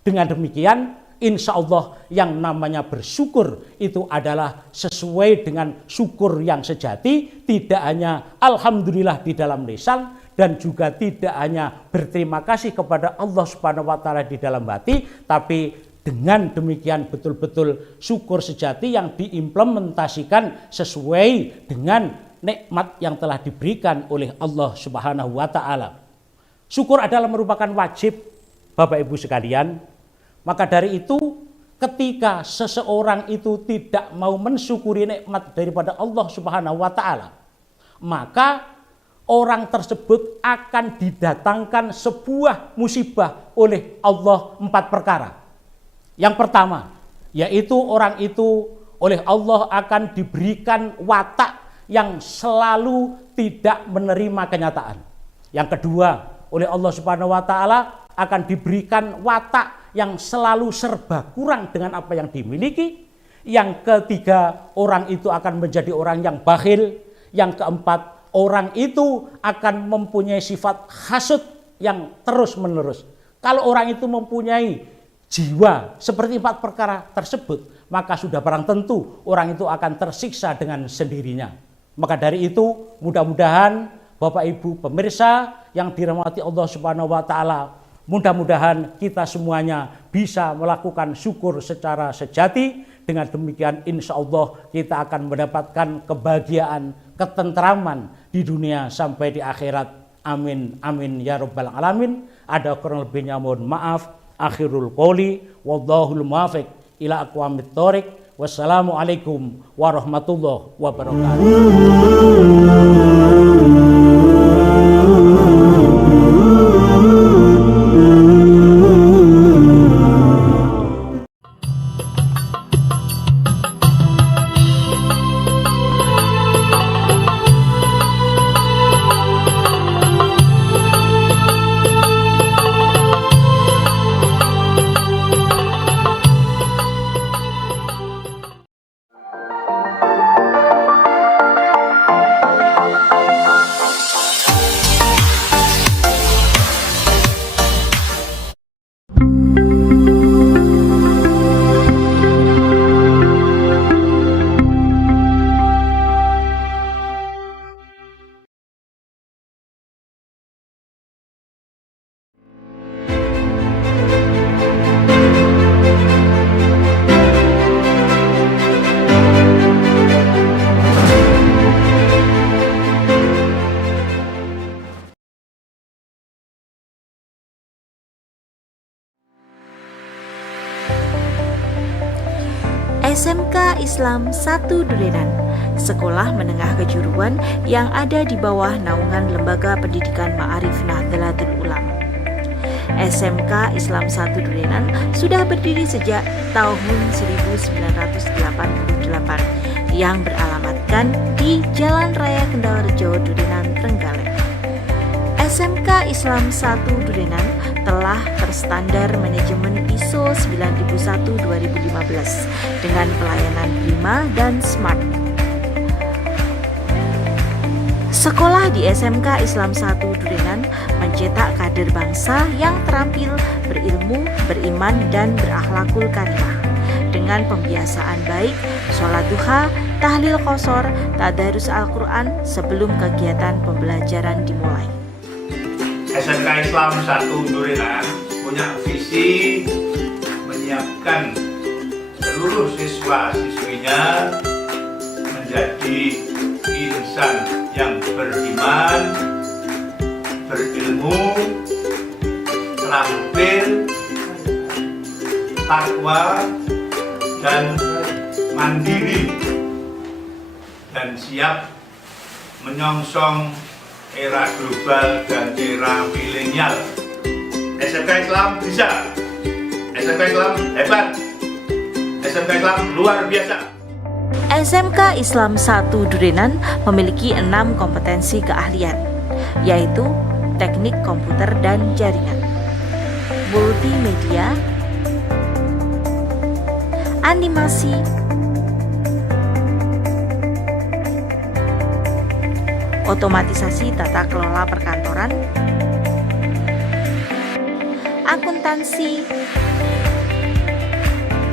Dengan demikian, insya Allah yang namanya bersyukur itu adalah sesuai dengan syukur yang sejati, tidak hanya alhamdulillah di dalam lisan, dan juga tidak hanya berterima kasih kepada Allah Subhanahu wa taala di dalam hati, tapi dengan demikian betul-betul syukur sejati yang diimplementasikan sesuai dengan nikmat yang telah diberikan oleh Allah Subhanahu wa taala. Syukur adalah merupakan wajib, Bapak Ibu sekalian. Maka dari itu, ketika seseorang itu tidak mau mensyukuri nikmat daripada Allah Subhanahu wa taala, maka orang tersebut akan didatangkan sebuah musibah oleh Allah 4 perkara. Yang pertama, yaitu orang itu oleh Allah akan diberikan watak yang selalu tidak menerima kenyataan. Yang kedua, oleh Allah Subhanahu wa taala akan diberikan watak yang selalu serba kurang dengan apa yang dimiliki. Yang ketiga, orang itu akan menjadi orang yang bakhil. Yang keempat, orang itu akan mempunyai sifat hasud yang terus-menerus. Kalau orang itu mempunyai jiwa seperti 4 perkara tersebut, maka sudah barang tentu orang itu akan tersiksa dengan sendirinya. Maka dari itu, mudah-mudahan Bapak Ibu pemirsa yang dirahmati Allah Subhanahu wa taala, Mudah-mudahan kita semuanya bisa melakukan syukur secara sejati. Dengan demikian insya Allah kita akan mendapatkan kebahagiaan, ketentraman di dunia sampai di akhirat. Amin, amin ya rabbal alamin. Ada kurang lebihnya mohon maaf. Akhirul qouli wallahul muwaffiq ila aqwamit thoriq. Wassalamualaikum warahmatullahi wabarakatuh. SMK Islam 1 Durenan, sekolah menengah kejuruan yang ada di bawah naungan Lembaga Pendidikan Ma'arif Nahdlatul Ulama. SMK Islam 1 Durenan sudah berdiri sejak tahun 1988 yang beralamatkan di Jalan Raya Kendal Rejo, Durenan, Trenggalek. SMK Islam 1 Durenan telah terstandar manajemen ISO 9001-2015 dengan pelayanan prima dan smart. Sekolah di SMK Islam 1 Durenan mencetak kader bangsa yang terampil, berilmu, beriman, dan berakhlakul karimah. Dengan pembiasaan baik, sholat duha, tahlil qosor, tadarus Al-Quran sebelum kegiatan pembelajaran dimulai. SMK Islam 1 Durenan punya visi menyiapkan seluruh siswa-siswinya menjadi insan yang beriman, berilmu, terampil, takwa, dan mandiri, dan siap menyongsong era global dan era milenial. SMK Islam bisa, SMK Islam hebat, SMK Islam luar biasa. SMK Islam 1 Durenan memiliki 6 kompetensi keahlian, yaitu teknik komputer dan jaringan, multimedia, animasi, otomatisasi tata kelola perkantoran, akuntansi,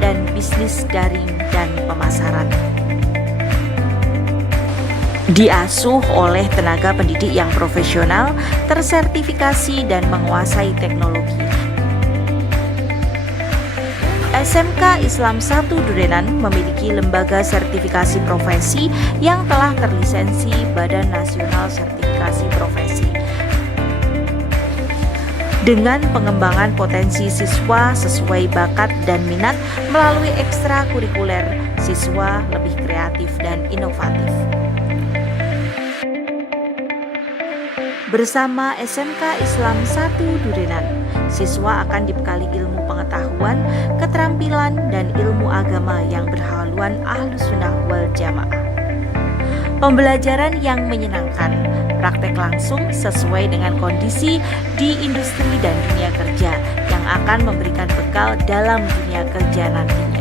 dan bisnis daring dan pemasaran. Diasuh oleh tenaga pendidik yang profesional, tersertifikasi, dan menguasai teknologi. SMK Islam 1 Durenan memiliki lembaga sertifikasi profesi yang telah terlisensi Badan Nasional Sertifikasi Profesi. Dengan pengembangan potensi siswa sesuai bakat dan minat melalui ekstrakurikuler, siswa lebih kreatif dan inovatif. Bersama SMK Islam 1 Durenan, siswa akan dibekali ilmu pengetahuan, keterampilan, dan ilmu agama yang berhaluan Ahlus Sunnah wal Jamaah. Pembelajaran yang menyenangkan, praktek langsung sesuai dengan kondisi di industri dan dunia kerja yang akan memberikan bekal dalam dunia kerja nantinya.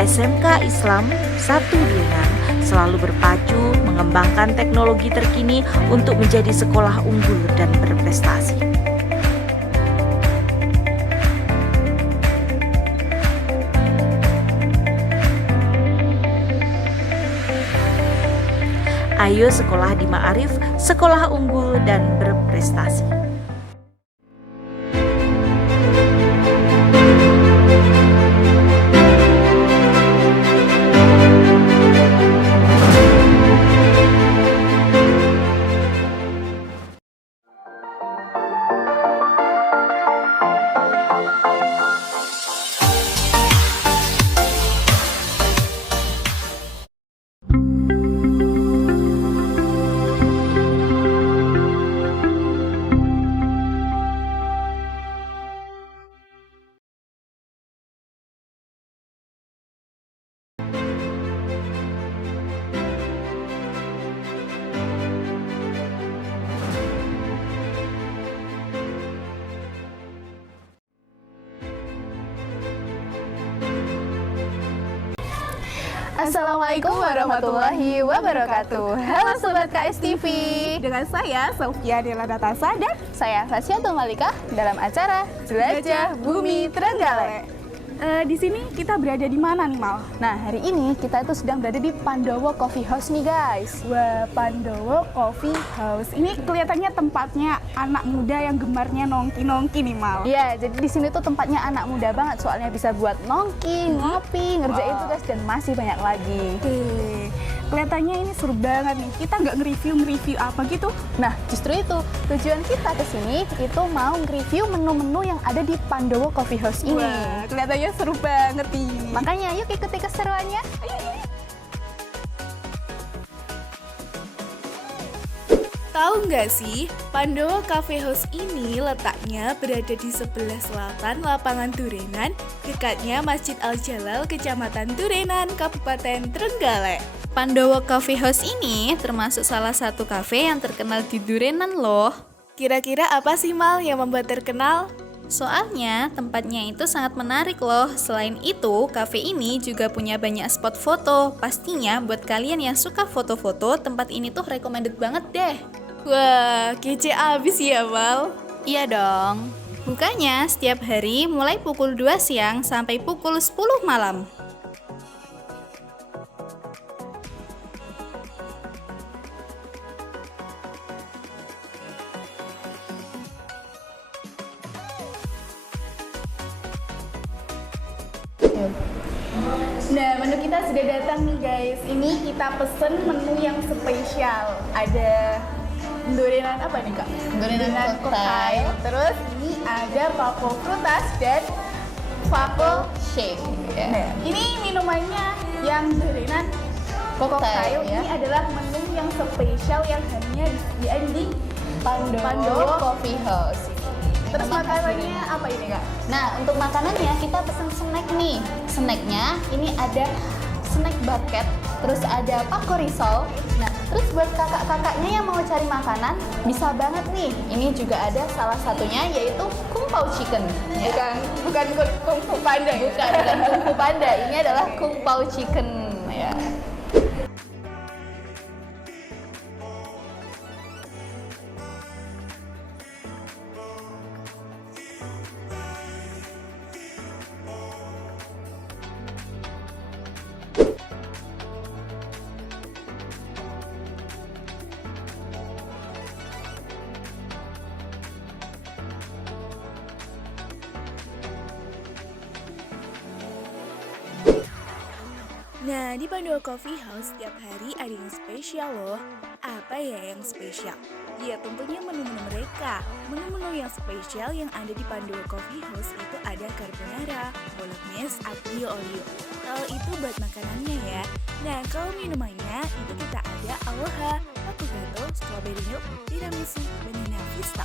SMK Islam 1 Durenan selalu berpacu mengembangkan teknologi terkini untuk menjadi sekolah unggul dan berprestasi. Ayo sekolah di Ma'arif, sekolah unggul dan berprestasi. Assalamualaikum warahmatullahi wabarakatuh. Halo Sobat KSTV. Dengan saya Sofia Dela Natasa dan Saya Fasyatul Malika dalam acara Jelajah Bumi Trenggalek. di sini kita berada di mana nih, Mal? Nah, hari ini kita itu sedang berada di Pandowo Coffee House nih, guys. Wah, Pandowo Coffee House. Ini kelihatannya tempatnya anak muda yang gemarnya nongki-nongki nih, Mal. Iya, jadi di sini tuh tempatnya anak muda banget, soalnya bisa buat nongki, ngopi, ngerjain tugas dan masih banyak lagi. Kelihatannya ini seru banget nih. Kita nggak nge-review apa gitu? Nah, justru itu tujuan kita ke sini itu mau nge-review menu-menu yang ada di Pandowo Coffee House ini. Wah, kelihatannya seru banget nih. Makanya yuk ikuti keseruannya. Tahu nggak sih, Pandowo Coffee House ini letaknya berada di sebelah selatan lapangan Durenan, dekatnya Masjid Al-Jalal, Kecamatan Durenan, Kabupaten Trenggalek. Pandowo Coffee House ini termasuk salah satu kafe yang terkenal di Durenan loh. Kira-kira apa sih, Mal, yang membuat terkenal? Soalnya tempatnya itu sangat menarik loh. Selain itu, kafe ini juga punya banyak spot foto. Pastinya buat kalian yang suka foto-foto, tempat ini tuh recommended banget deh. Wah, kece abis ya, Mal. Iya dong. Bukanya setiap hari mulai pukul 2 siang sampai pukul 10 malam. Nah, menu kita sudah datang nih, guys. Ini kita pesen menu yang spesial. Ada Durenan apa nih, Kak? Durenan cocktail. Terus ini ada Papo Frutas dan Papo Shake. Nah, ini minumannya yang Durenan cocktail. Ya. Ini adalah menu yang spesial yang hanya disediakan di Pandowo Coffee House. Terus makanannya apa ini, Kak? Nah, untuk makanannya kita pesen snack nih. Snacknya ini ada snack bucket, terus ada pako risol. Nah, terus buat kakak-kakaknya yang mau cari makanan, bisa banget nih. Ini juga ada salah satunya yaitu Kung Pao Chicken. Bukan Kung Fu Panda. Bukan Kung Fu Panda. Ini adalah Kung Pao Chicken ya. Nah, di Pandowo Coffee House setiap hari ada yang spesial loh. Apa ya yang spesial? Ya tentunya menu-menu mereka. Menu-menu yang spesial yang ada di Pandowo Coffee House itu ada carbonara, bolognese, aglio olio. Kalau itu buat makanannya ya. Nah, kalau minumannya itu kita ada aloha, macchiato, strawberry milk, tiramisu, banana vista.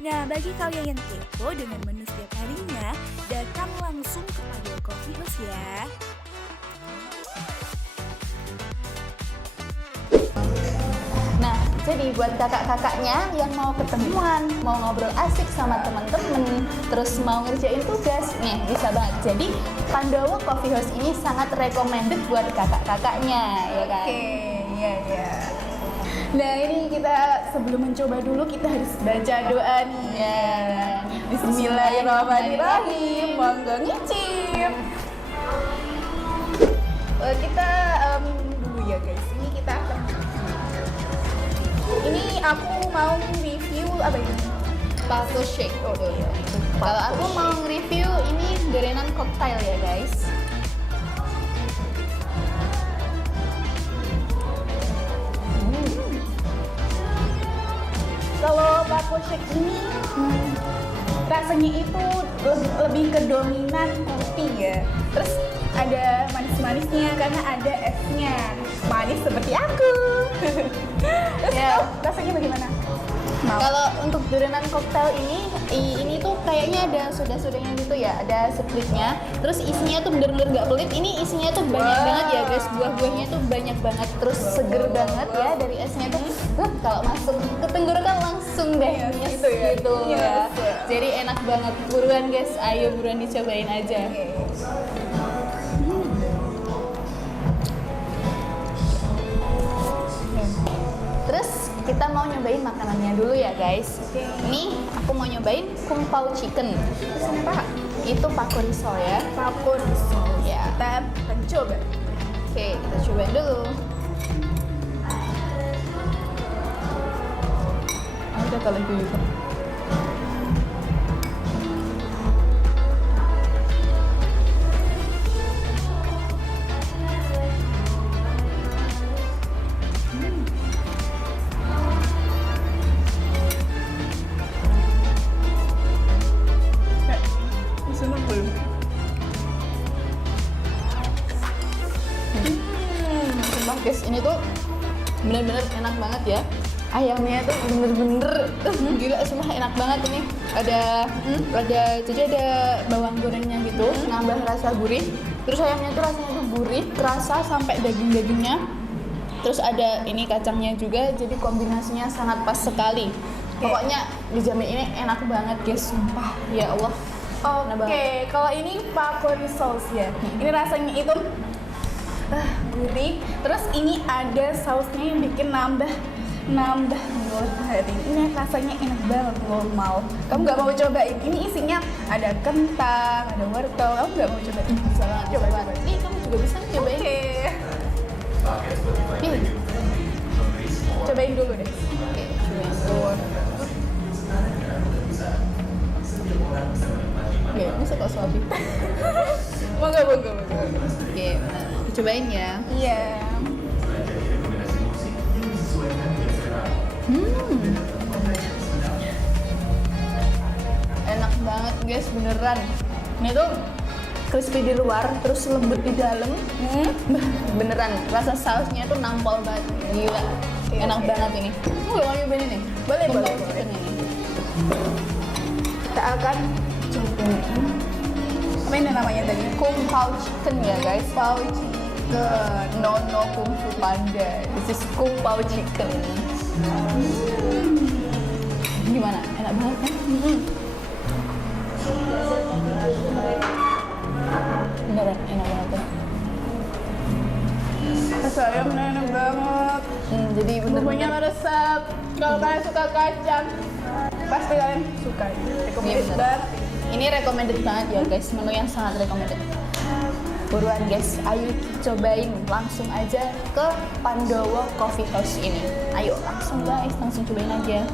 Nah, bagi kalian yang kepo dengan menu setiap harinya, datang langsung ke Pandowo Coffee House ya. Nah, jadi buat kakak-kakaknya yang mau ketemuan, mau ngobrol asik sama teman-teman, terus mau ngerjain tugas, nih bisa banget. Jadi Pandowo Coffee House ini sangat recommended buat kakak-kakaknya, ya kan? Oke, iya. Nah, ini kita sebelum mencoba dulu kita harus baca doa nih. Ya. Bismillahirrahmanirrahim. Monggo ngicip. Kita dulu ya, guys. Ini kita akan aku mau review apa ini? Paco shake. Kalau aku mau review ini gorengan cocktail ya guys. Kalau Paco shake ini rasanya itu lebih ke dominan kopi ya. Terus ada manis-manisnya karena ada esnya. Manis seperti aku. Terus Ya. rasanya bagaimana? Kalau untuk gorengan cocktail ini tuh kayaknya ada soda-sodanya gitu ya, ada spritnya. Terus isinya tuh bener-bener gak pelit. Ini isinya tuh banyak banget ya guys, buah-buahnya tuh banyak banget. Terus seger banget ya dari esnya tuh. Kalau masuk ke tenggorokan langsung deh nyes gitu ya. Jadi enak banget. Buruan guys, ayo buruan dicobain aja. Terus kita mau nyobain makanannya dulu ya guys. Ini aku mau nyobain kung pao chicken. Terus apa? Itu Paco risol ya. Paco risol. Ya. Kita akan coba. Oke, kita cobain dulu. Ada kali gitu. Sumpah guys, ini tuh bener-bener enak banget ya. Ayamnya tuh bener-bener gila, sumpah enak banget ini. Jadi ada bawang gorengnya gitu, nambah rasa gurih. Terus ayamnya tuh rasanya tuh gurih, kerasa sampai daging-dagingnya. Terus ada ini kacangnya juga, jadi kombinasinya sangat pas sekali. Pokoknya dijamin ini enak banget guys, sumpah ya Allah. Oke, kalau ini Paco risol ya. Ini rasanya itu gurih. Terus ini ada sausnya yang bikin nambah mulut hari. Ini rasanya enak banget loh, mau. Kamu nggak mau cobain? Ini isinya ada kentang, ada wortel. Kamu nggak mau cobain? Coba. Ini kamu juga bisa cobain. Oke. Cobain dulu deh. Oke, cobain dulu. Oke, bisa kok suapi. Moga. Oke, cobain ya. Iya. Enak banget guys, beneran. Ini tuh crispy di luar, terus lembut di dalam. Beneran, rasa sausnya tuh nampol banget. Gila, enak banget ini. Mau nyobain ini? Boleh. Chicken ini. Kita akan cobain. Apa ini namanya tadi? Kung pao chicken ya guys. Pao chicken. No kung fu panda. This is kung pao chicken. Gimana? Enak banget kan? Beneran enak banget ya. Rasa ayamnya enak banget. Jadi Bumbunya meresap. Kalau kalian suka kacang, pasti kalian suka. Recommended bener. banget. Ini recommended banget ya guys, menu yang sangat recommended. Buruan guys, ayo cobain langsung aja ke Pandowo Coffee House ini. Ayo langsung guys, langsung cobain aja.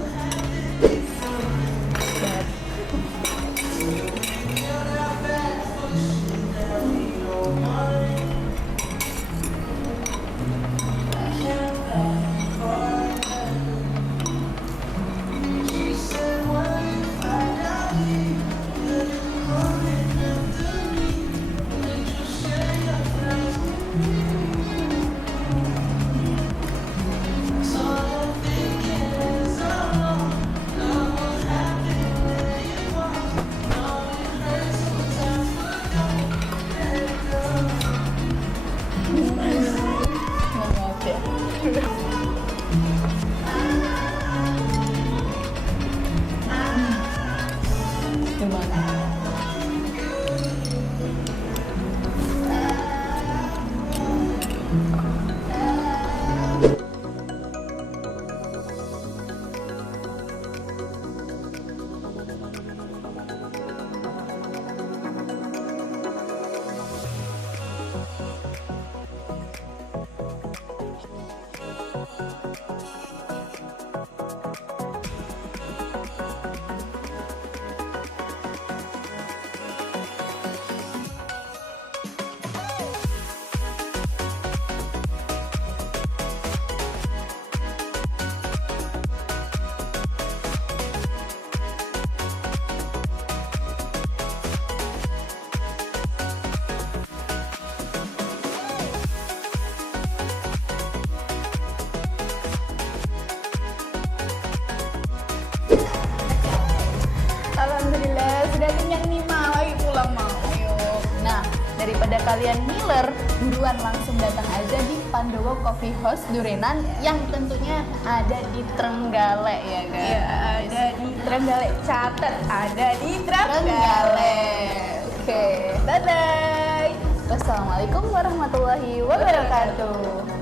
daripada kalian ngiler, buruan langsung datang aja di Pandowo Coffee House Durenan yang tentunya ada di Trenggalek ya guys. Iya, ada di Trenggalek. Catat, ada di Trenggalek. Oke, bye-bye. Wassalamualaikum warahmatullahi wabarakatuh.